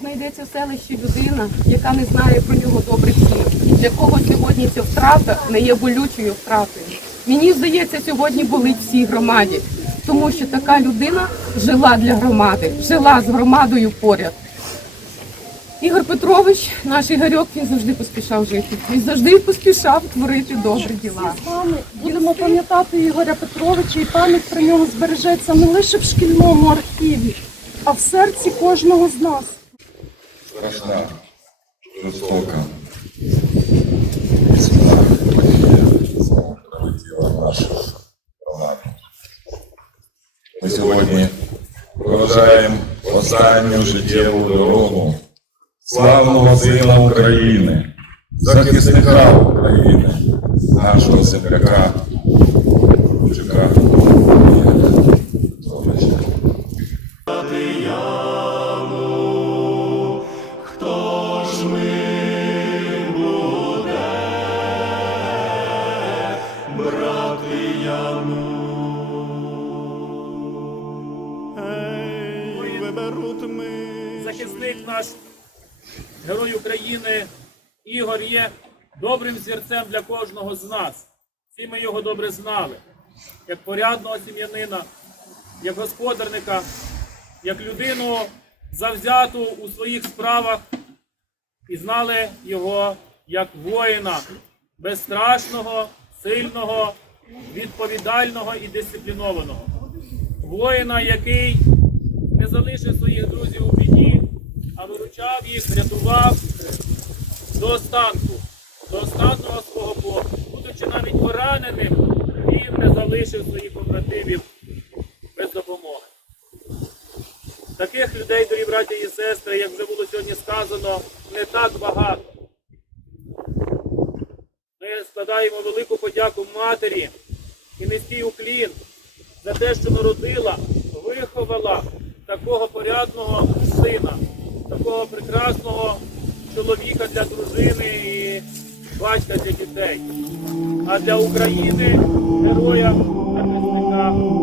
знайдеться в селищі людина, яка не знає про нього добрих слів, для кого сьогодні ця втрата не є болючою втратою. Мені здається, сьогодні болить всій громаді, тому що така людина жила для громади, жила з громадою поряд. Ігор Петрович, наш Ігорьок, він завжди поспішав жити. Він завжди поспішав творити добрі діла. З вами будемо пам'ятати Ігоря Петровича і пам'ять про нього збережеться не лише в шкільному архіві, а в серці кожного з нас. Страшна, жорстока. Подія знову прилетіла в нашу громаду. Ми сьогодні проважаємо останню життєву дорогу славного сина України, захисника України, нашого земляка, захисник наш, герой України, Ігор є добрим зірцем для кожного з нас. Всі ми його добре знали, як порядного сім'янина, як господарника, як людину завзяту у своїх справах і знали його як воїна, безстрашного, сильного, відповідального і дисциплінованого. Воїна, який не залишив своїх друзів у біді, а виручав їх, рятував до останку, до останнього свого Бога. Будучи навіть пораненим, він не залишив своїх побратимів без допомоги. Таких людей, дорогі браті і сестри, як вже було сьогодні сказано, не так багато. Складаємо велику подяку матері і низький уклін за те, що народила, виховала такого порядного сина, такого прекрасного чоловіка для дружини і батька для дітей. А для України героя захисника